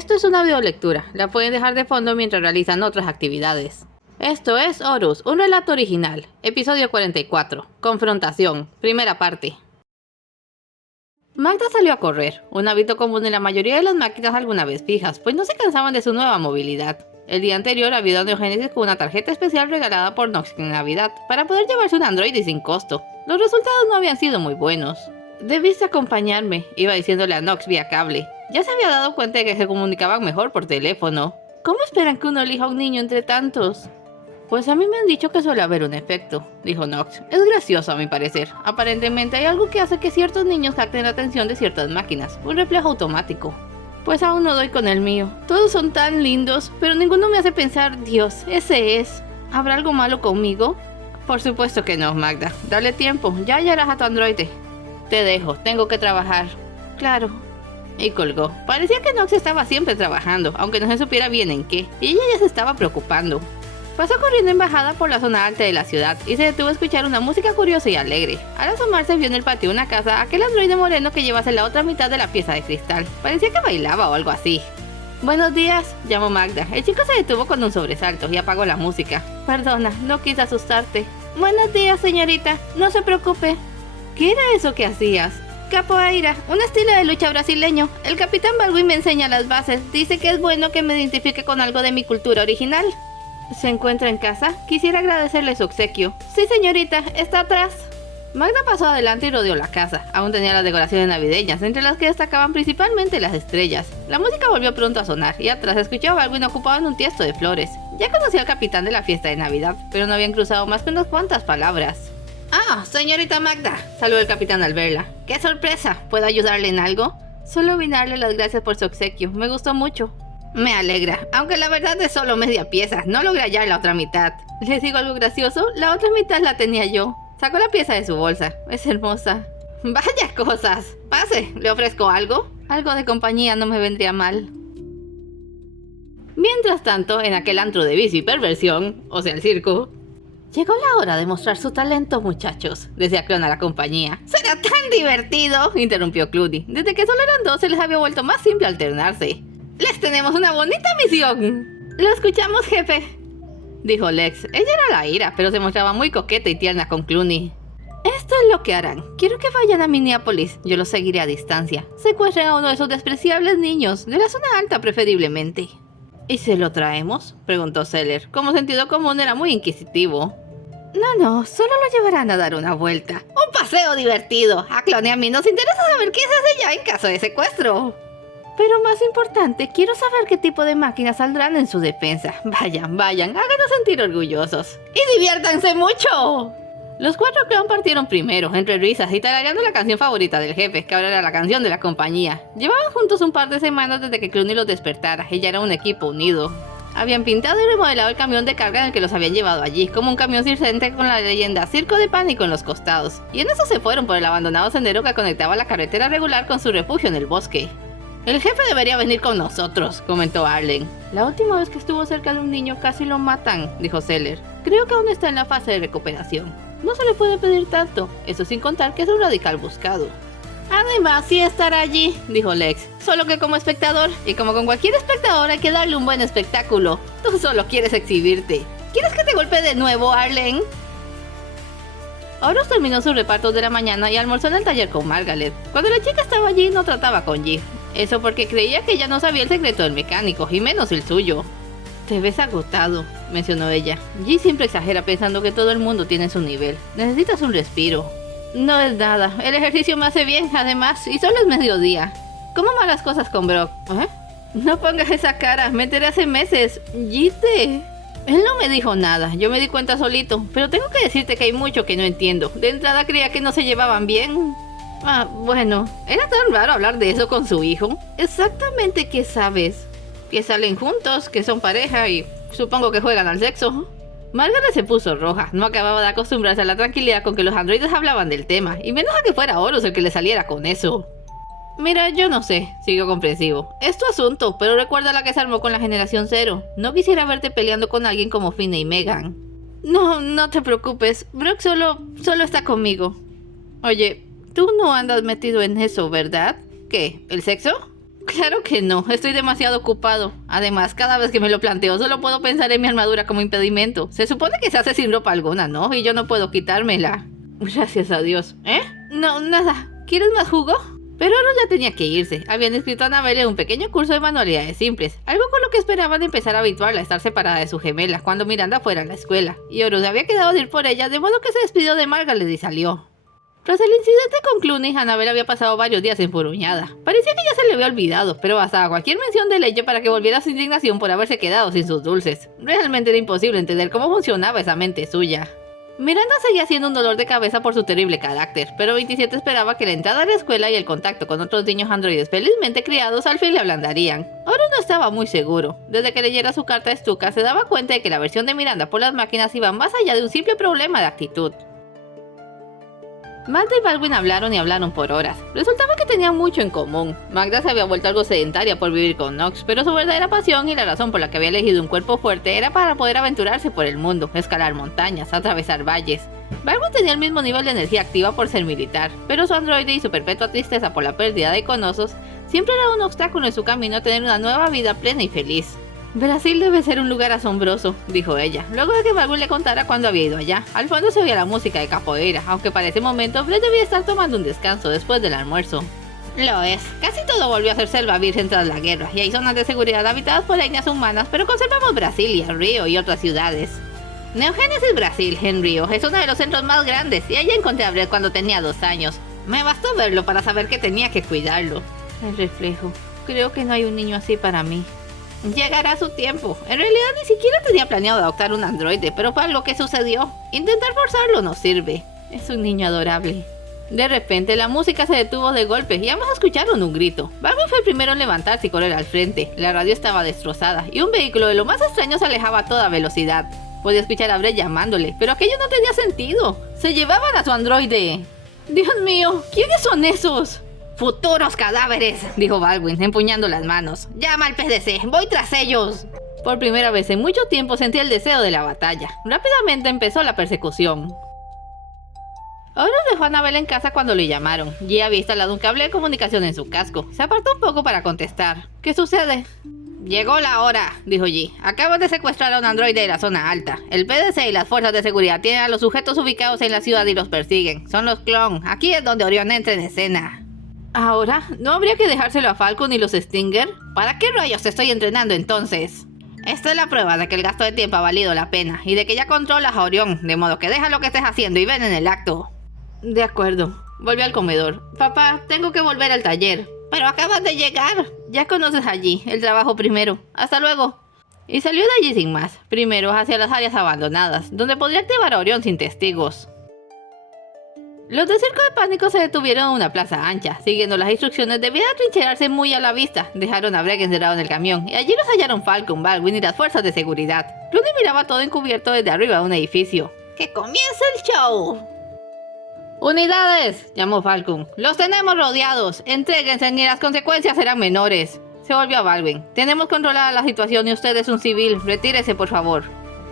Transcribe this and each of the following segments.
Esto es una videolectura, la pueden dejar de fondo mientras realizan otras actividades. Esto es Horus, un relato original, episodio 44, Confrontación, primera parte. Magda salió a correr, un hábito común en la mayoría de las máquinas alguna vez fijas, pues no se cansaban de su nueva movilidad. El día anterior había dado Neogénesis con una tarjeta especial regalada por Nox en Navidad, para poder llevarse un androide sin costo. Los resultados no habían sido muy buenos. Debiste acompañarme, iba diciéndole a Nox vía cable. Ya se había dado cuenta de que se comunicaban mejor por teléfono. ¿Cómo esperan que uno elija a un niño entre tantos? Pues a mí me han dicho que suele haber un efecto, dijo Nox. Es gracioso a mi parecer. Aparentemente hay algo que hace que ciertos niños capten la atención de ciertas máquinas, un reflejo automático. Pues aún no doy con el mío. Todos son tan lindos, pero ninguno me hace pensar, Dios, ese es. ¿Habrá algo malo conmigo? Por supuesto que no, Magda. Dale tiempo, ya hallarás a tu androide. Te dejo, tengo que trabajar. Claro. Y colgó. Parecía que Nox estaba siempre trabajando, aunque no se supiera bien en qué, y ella ya se estaba preocupando. Pasó corriendo en bajada por la zona alta de la ciudad y se detuvo a escuchar una música curiosa y alegre. Al asomarse vio en el patio de una casa aquel androide moreno que llevase la otra mitad de la pieza de cristal. Parecía que bailaba o algo así. Buenos días, llamó Magda. El chico se detuvo con un sobresalto y apagó la música. Perdona, no quise asustarte. Buenos días, señorita. No se preocupe. ¿Qué era eso que hacías? Capoeira, un estilo de lucha brasileño. El capitán Baldwin me enseña las bases. Dice que es bueno que me identifique con algo de mi cultura original. ¿Se encuentra en casa? Quisiera agradecerle su obsequio. Sí, señorita, está atrás. Magda pasó adelante y rodeó la casa. Aún tenía las decoraciones navideñas, entre las que destacaban principalmente las estrellas. La música volvió pronto a sonar y atrás escuchó a Baldwin ocupado en un tiesto de flores. Ya conocía al capitán de la fiesta de Navidad, pero no habían cruzado más que unas cuantas palabras. Ah, señorita Magda, saludó el capitán al verla. ¡Qué sorpresa! ¿Puedo ayudarle en algo? Solo vine a darle las gracias por su obsequio, me gustó mucho. Me alegra, aunque la verdad es solo media pieza, no logré hallar la otra mitad. ¿Les digo algo gracioso? La otra mitad la tenía yo. Sacó la pieza de su bolsa, es hermosa. Vaya cosas, pase, ¿le ofrezco algo? Algo de compañía no me vendría mal. Mientras tanto, en aquel antro de vicio y perversión, o sea el circo, llegó la hora de mostrar su talento, muchachos, decía Clon a la compañía. ¡Será tan divertido!, interrumpió Clooney. Desde que solo eran dos se les había vuelto más simple alternarse. ¡Les tenemos una bonita misión! ¡Lo escuchamos, jefe!, dijo Lex. Ella era la ira, pero se mostraba muy coqueta y tierna con Clooney. Esto es lo que harán. Quiero que vayan a Minneapolis. Yo los seguiré a distancia. Secuestren a uno de esos despreciables niños, de la zona alta preferiblemente. ¿Y se lo traemos?, preguntó Seller. Como sentido común era muy inquisitivo. No, solo lo llevarán a dar una vuelta. ¡Un paseo divertido! A Clon y a mí nos interesa saber qué se hace ya en caso de secuestro. Pero más importante, quiero saber qué tipo de máquinas saldrán en su defensa. Vayan, háganos sentir orgullosos. ¡Y diviértanse mucho! Los cuatro Clon partieron primero, entre risas y tarareando la canción favorita del jefe, que ahora era la canción de la compañía. Llevaban juntos un par de semanas desde que Clooney los despertara, y ya era un equipo unido. Habían pintado y remodelado el camión de carga en el que los habían llevado allí, como un camión circense con la leyenda Circo de Pánico en los costados. Y en eso se fueron por el abandonado sendero que conectaba la carretera regular con su refugio en el bosque. El jefe debería venir con nosotros, comentó Arlen. La última vez que estuvo cerca de un niño casi lo matan, dijo Seller. Creo que aún está en la fase de recuperación. No se le puede pedir tanto, eso sin contar que es un radical buscado. Además, sí estará allí, dijo Lex. Solo que como espectador, y como con cualquier espectador hay que darle un buen espectáculo. Tú solo quieres exhibirte. ¿Quieres que te golpee de nuevo, Arlen? Horus terminó sus repartos de la mañana y almorzó en el taller con Margaret. Cuando la chica estaba allí no trataba con G. Eso porque creía que ella no sabía el secreto del mecánico, y menos el suyo. Te ves agotado, mencionó ella. G siempre exagera pensando que todo el mundo tiene su nivel. Necesitas un respiro. No es nada, el ejercicio me hace bien, además, y solo es mediodía. ¿Cómo van las cosas con Brock? No pongas esa cara, me enteré hace meses. Gite. Él no me dijo nada, yo me di cuenta solito, pero tengo que decirte que hay mucho que no entiendo. De entrada creía que no se llevaban bien. Bueno, era tan raro hablar de eso con su hijo. Exactamente, ¿qué sabes? Que salen juntos, que son pareja y supongo que juegan al sexo. Margaret se puso roja, no acababa de acostumbrarse a la tranquilidad con que los androides hablaban del tema, y menos a que fuera Horus el que le saliera con eso. Mira, yo no sé, siguió comprensivo. Es tu asunto, pero recuerda la que se armó con la generación 0. No quisiera verte peleando con alguien como Finney y Megan. No te preocupes, Brock solo está conmigo. Oye, tú no andas metido en eso, ¿verdad? ¿Qué? ¿El sexo? Claro que no, estoy demasiado ocupado. Además, cada vez que me lo planteo, solo puedo pensar en mi armadura como impedimento. Se supone que se hace sin ropa alguna, ¿no? Y yo no puedo quitármela. Gracias a Dios. ¿Eh? No, nada. ¿Quieres más jugo? Pero Oro ya tenía que irse. Habían inscrito a Annabelle en un pequeño curso de manualidades simples, algo con lo que esperaban empezar a habituarla a estar separada de su gemela cuando Miranda fuera a la escuela. Y Oro se había quedado de ir por ella, de modo que se despidió de Margaret y salió. Tras el incidente con Clooney, Annabelle había pasado varios días enfurruñada. Parecía que ya se le había olvidado, pero bastaba cualquier mención del hecho para que volviera su indignación por haberse quedado sin sus dulces. Realmente era imposible entender cómo funcionaba esa mente suya. Miranda seguía siendo un dolor de cabeza por su terrible carácter, pero 27 esperaba que la entrada a la escuela y el contacto con otros niños androides felizmente criados al fin le ablandarían. Oro no estaba muy seguro. Desde que leyera su carta a Stuka se daba cuenta de que la versión de Miranda por las máquinas iba más allá de un simple problema de actitud. Magda y Baldwin hablaron y hablaron por horas. Resultaba que tenían mucho en común. Magda se había vuelto algo sedentaria por vivir con Knox, pero su verdadera pasión y la razón por la que había elegido un cuerpo fuerte era para poder aventurarse por el mundo, escalar montañas, atravesar valles. Baldwin tenía el mismo nivel de energía activa por ser militar, pero su androide y su perpetua tristeza por la pérdida de Conosos siempre era un obstáculo en su camino a tener una nueva vida plena y feliz. Brasil debe ser un lugar asombroso, dijo ella, luego de que Baldwin le contara cuándo había ido allá. Al fondo se oía la música de capoeira, aunque para ese momento Brett debía estar tomando un descanso después del almuerzo. Lo es, casi todo volvió a ser selva virgen tras la guerra, y hay zonas de seguridad habitadas por etnias humanas, pero conservamos Brasilia, Río y otras ciudades. Neogénesis Brasil, en Río, es uno de los centros más grandes, y allí encontré a Brett cuando tenía 2 años. Me bastó verlo para saber que tenía que cuidarlo. El reflejo. Creo que no hay un niño así para mí. Llegará su tiempo. En realidad ni siquiera tenía planeado adoptar un androide, pero fue algo que sucedió. Intentar forzarlo no sirve. Es un niño adorable. De repente la música se detuvo de golpe y ambos escucharon un grito. Barbie fue el primero en levantarse y correr al frente. La radio estaba destrozada y un vehículo de lo más extraño se alejaba a toda velocidad. Podía escuchar a Brett llamándole, pero aquello no tenía sentido. Se llevaban a su androide. Dios mío, ¿quiénes son esos? ¡Futuros cadáveres!, dijo Baldwin, empuñando las manos. ¡Llama al PDC! ¡Voy tras ellos! Por primera vez en mucho tiempo sentí el deseo de la batalla. Rápidamente empezó la persecución. Oro dejó a Annabelle en casa cuando le llamaron. G había instalado un cable de comunicación en su casco. Se apartó un poco para contestar. ¿Qué sucede? Llegó la hora, dijo G. Acaban de secuestrar a un androide de la zona alta. El PDC y las fuerzas de seguridad tienen a los sujetos ubicados en la ciudad y los persiguen. Son los clon. Aquí es donde Orión entra en escena. ¿Ahora? ¿No habría que dejárselo a Falcon y los Stinger? ¿Para qué rayos estoy entrenando entonces? Esta es la prueba de que el gasto de tiempo ha valido la pena y de que ya controlas a Orión, de modo que deja lo que estés haciendo y ven en el acto. De acuerdo. Volvió al comedor. Papá, tengo que volver al taller. Pero acabas de llegar. Ya conoces allí, el trabajo primero. Hasta luego. Y salió de allí sin más. Primero hacia las áreas abandonadas, donde podría activar a Orión sin testigos. Los de Circo de Pánico se detuvieron en una plaza ancha. Siguiendo las instrucciones, debían atrincherarse muy a la vista. Dejaron a Brett encerrado en el camión, y allí los hallaron Falcon, Baldwin y las fuerzas de seguridad. Clooney miraba todo encubierto desde arriba de un edificio. ¡Que comience el show! ¡Unidades!, llamó Falcon. ¡Los tenemos rodeados! ¡Entréguense y las consecuencias serán menores! Se volvió a Baldwin. Tenemos controlada la situación y usted es un civil. Retírese, por favor.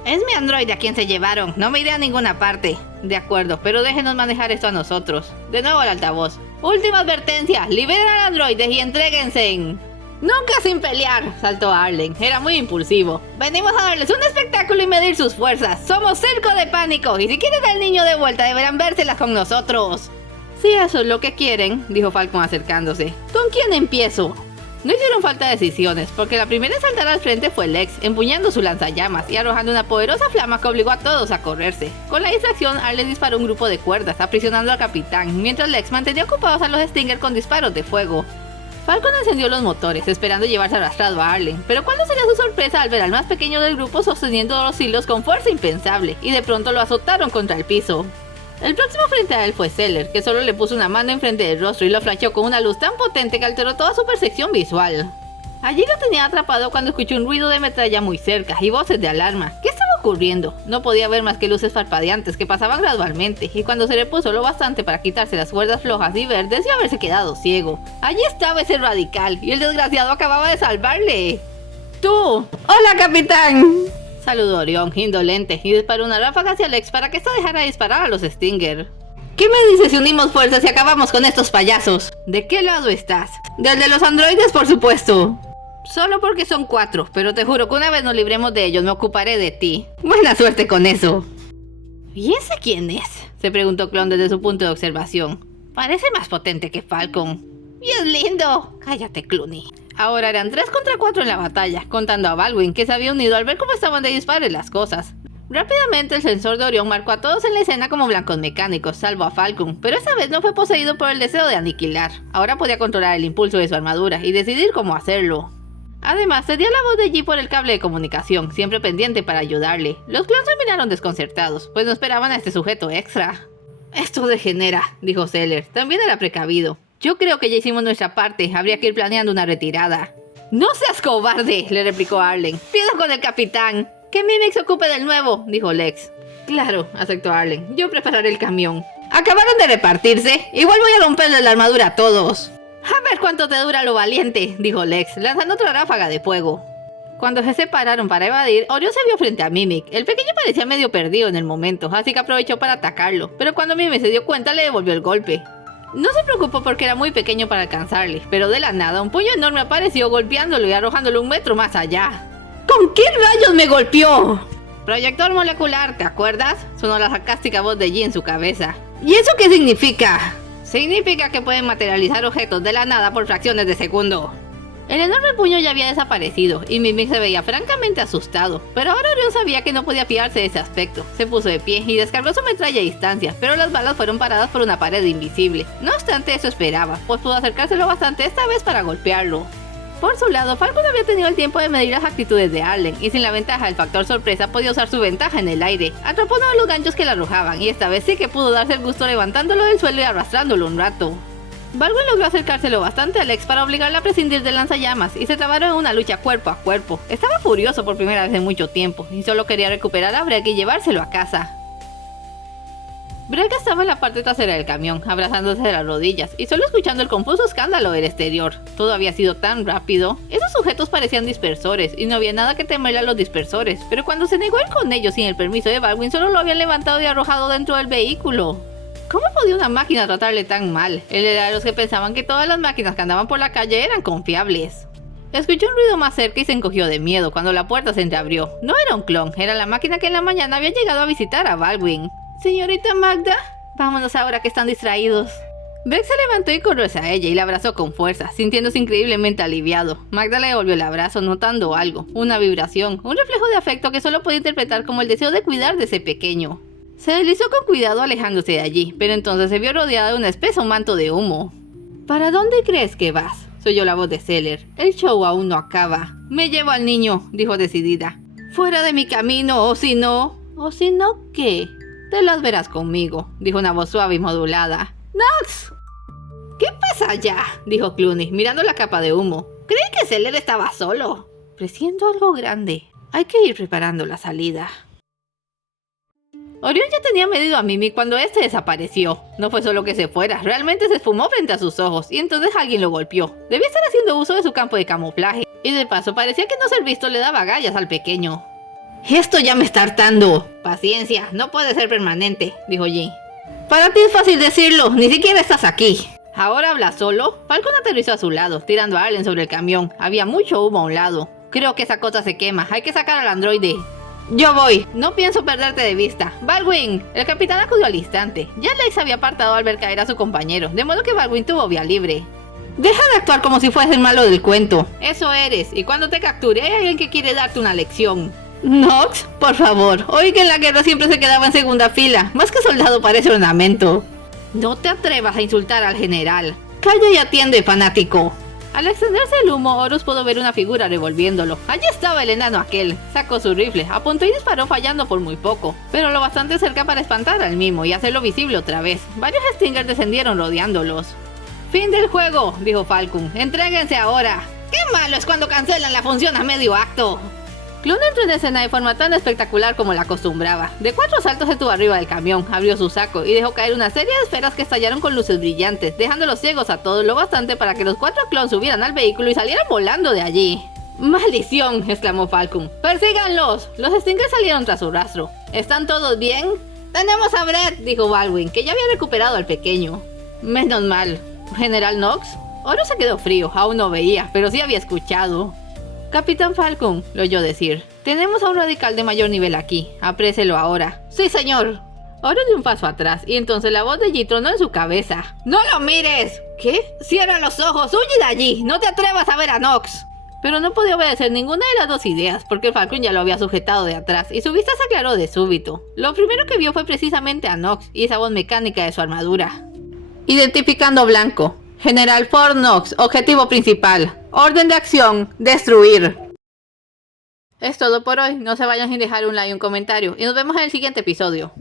Es mi androide a quien se llevaron. No me iré a ninguna parte. De acuerdo, pero déjenos manejar esto a nosotros. De nuevo al altavoz. Última advertencia. Liberen al androide y entréguense. Nunca sin pelear, saltó Arlen. Era muy impulsivo. Venimos a darles un espectáculo y medir sus fuerzas. Somos Circo de Pánico. Y si quieren al niño de vuelta, deberán vérselas con nosotros. Si eso es lo que quieren, dijo Falcon acercándose. ¿Con quién empiezo? No hicieron falta decisiones, porque la primera en saltar al frente fue Lex, empuñando su lanzallamas y arrojando una poderosa flama que obligó a todos a correrse. Con la distracción, Arlen disparó un grupo de cuerdas, aprisionando al capitán, mientras Lex mantenía ocupados a los Stinger con disparos de fuego. Falcon encendió los motores, esperando llevarse arrastrado a Arlen, pero ¿cuál no sería su sorpresa al ver al más pequeño del grupo sosteniendo los hilos con fuerza impensable, y de pronto lo azotaron contra el piso? El próximo frente a él fue Seller, que solo le puso una mano enfrente del rostro y lo flasheó con una luz tan potente que alteró toda su percepción visual. Allí lo tenía atrapado cuando escuchó un ruido de metralla muy cerca y voces de alarma. ¿Qué estaba ocurriendo? No podía ver más que luces parpadeantes que pasaban gradualmente, y cuando se repuso lo bastante para quitarse las cuerdas flojas y ver, deseó haberse quedado ciego. Allí estaba ese radical, y el desgraciado acababa de salvarle. ¡Tú! ¡Hola, capitán! Saludó Orión, indolente, y disparó una ráfaga hacia Lex para que ésta dejara de disparar a los Stinger. ¿Qué me dices si unimos fuerzas y acabamos con estos payasos? ¿De qué lado estás? Del de los androides, por supuesto. Solo porque son 4, pero te juro que una vez nos libremos de ellos me ocuparé de ti. Buena suerte con eso. ¿Y ese quién es? Se preguntó Clon desde su punto de observación. Parece más potente que Falcon. ¡Y es lindo! Cállate, Clooney. Ahora eran 3 contra 4 en la batalla, contando a Baldwin, que se había unido al ver cómo estaban de dispares las cosas. Rápidamente el sensor de Orión marcó a todos en la escena como blancos mecánicos, salvo a Falcon, pero esta vez no fue poseído por el deseo de aniquilar. Ahora podía controlar el impulso de su armadura y decidir cómo hacerlo. Además, tenía la voz de G por el cable de comunicación, siempre pendiente para ayudarle. Los clones se miraron desconcertados, pues no esperaban a este sujeto extra. Esto degenera, dijo Zeller. También era precavido. Yo creo que ya hicimos nuestra parte, habría que ir planeando una retirada. ¡No seas cobarde!, le replicó Arlen. ¡Pido con el capitán! ¡Que Mimik se ocupe del nuevo!, dijo Lex. Claro, aceptó Arlen. Yo prepararé el camión. Acabaron de repartirse. Igual voy a romperle la armadura a todos. A ver cuánto te dura lo valiente, dijo Lex, lanzando otra ráfaga de fuego. Cuando se separaron para evadir, Orión se vio frente a Mimik. El pequeño parecía medio perdido en el momento, así que aprovechó para atacarlo. Pero cuando Mimik se dio cuenta, le devolvió el golpe. No se preocupó porque era muy pequeño para alcanzarle, pero de la nada un puño enorme apareció golpeándolo y arrojándolo 1 metro más allá. ¿Con qué rayos me golpeó? Proyector molecular, ¿te acuerdas? Sonó la sarcástica voz de G en su cabeza. ¿Y eso qué significa? Significa que pueden materializar objetos de la nada por fracciones de segundo. El enorme puño ya había desaparecido y Mimik se veía francamente asustado, pero ahora Orión sabía que no podía fiarse de ese aspecto. Se puso de pie y descargó su metralla a distancia, pero las balas fueron paradas por una pared invisible. No obstante, eso esperaba, pues pudo acercárselo bastante esta vez para golpearlo. Por su lado, Falcon había tenido el tiempo de medir las actitudes de Arlen, y sin la ventaja del factor sorpresa podía usar su ventaja en el aire. Atrapó uno de los ganchos que la arrojaban, y esta vez sí que pudo darse el gusto levantándolo del suelo y arrastrándolo un rato. Baldwin logró acercárselo bastante a Lex para obligarla a prescindir del lanzallamas, y se trabaron en una lucha cuerpo a cuerpo. Estaba furioso por primera vez en mucho tiempo, y solo quería recuperar a Bregg y llevárselo a casa. Bregg estaba en la parte trasera del camión, abrazándose de las rodillas, y solo escuchando el confuso escándalo del exterior. Todo había sido tan rápido. Esos sujetos parecían dispersores, y no había nada que temerle a los dispersores, pero cuando se negó a ir con ellos sin el permiso de Baldwin, solo lo habían levantado y arrojado dentro del vehículo. ¿Cómo podía una máquina tratarle tan mal? Él era de los que pensaban que todas las máquinas que andaban por la calle eran confiables. Escuchó un ruido más cerca y se encogió de miedo cuando la puerta se entreabrió. No era un clon, era la máquina que en la mañana había llegado a visitar a Baldwin. Señorita Magda, vámonos ahora que están distraídos. Bregg se levantó y corrió hacia ella y la abrazó con fuerza, sintiéndose increíblemente aliviado. Magda le devolvió el abrazo notando algo, una vibración, un reflejo de afecto que solo podía interpretar como el deseo de cuidar de ese pequeño. Se deslizó con cuidado alejándose de allí, pero entonces se vio rodeada de un espeso manto de humo. ¿Para dónde crees que vas?, se oyó la voz de Zeller. El show aún no acaba. Me llevo al niño, dijo decidida. Fuera de mi camino, o si no... ¿O si no qué? Te las verás conmigo, dijo una voz suave y modulada. ¡Nox! ¿Qué pasa allá?, dijo Clooney, mirando la capa de humo. Creí que Zeller estaba solo. Presiento algo grande. Hay que ir preparando la salida. Orión ya tenía medido a Mimik cuando este desapareció. No fue solo que se fuera, realmente se esfumó frente a sus ojos, y entonces alguien lo golpeó. Debía estar haciendo uso de su campo de camuflaje, y de paso parecía que no ser visto le daba agallas al pequeño. Esto ya me está hartando. Paciencia, no puede ser permanente, dijo Jin. Para ti es fácil decirlo, ni siquiera estás aquí. ¿Ahora habla solo? Falcon aterrizó a su lado, tirando a Arlen sobre el camión. Había mucho humo a un lado. Creo que esa cosa se quema, hay que sacar al androide. Yo voy, no pienso perderte de vista. Baldwin, el capitán acudió al instante. Ya Lex había apartado al ver caer a su compañero, de modo que Baldwin tuvo vía libre. Deja de actuar como si fueses el malo del cuento. Eso eres, y cuando te capture hay alguien que quiere darte una lección. Nox, por favor, oí que en la guerra siempre se quedaba en segunda fila. Más que soldado parece ornamento. No te atrevas a insultar al general. Calla y atiende, fanático. Al extenderse el humo, Horus pudo ver una figura revolviéndolo. Allí estaba el enano aquel. Sacó su rifle, apuntó y disparó fallando por muy poco, pero lo bastante cerca para espantar al mimo y hacerlo visible otra vez. Varios Stingers descendieron rodeándolos. Fin del juego, dijo Falcon. Entréguense ahora. ¡Qué malo es cuando cancelan la función a medio acto! Clon entró en escena de forma tan espectacular como la acostumbraba. De 4 saltos estuvo arriba del camión, abrió su saco y dejó caer una serie de esferas que estallaron con luces brillantes, dejándolos ciegos a todos lo bastante para que los 4 clones subieran al vehículo y salieran volando de allí. ¡Maldición!, exclamó Falcon. ¡Persíganlos! Los Stingers salieron tras su rastro. ¿Están todos bien? Tenemos a Brett, dijo Baldwin, que ya había recuperado al pequeño. Menos mal. ¿General Knox? Oro se quedó frío, aún no veía, pero sí había escuchado. Capitán Falcon, lo oyó decir. Tenemos a un radical de mayor nivel aquí. Aprécelo ahora. Sí, señor. Oro dio un paso atrás y entonces la voz de G tronó en su cabeza. ¡No lo mires! ¿Qué? Cierra los ojos, huye de allí. No te atrevas a ver a Knox. Pero no podía obedecer ninguna de las dos ideas, porque el Falcon ya lo había sujetado de atrás, y su vista se aclaró de súbito. Lo primero que vio fue precisamente a Knox, y esa voz mecánica de su armadura. Identificando blanco. General Fort Knox, objetivo principal. Orden de acción, destruir. Es todo por hoy, no se vayan sin dejar un like y un comentario, y nos vemos en el siguiente episodio.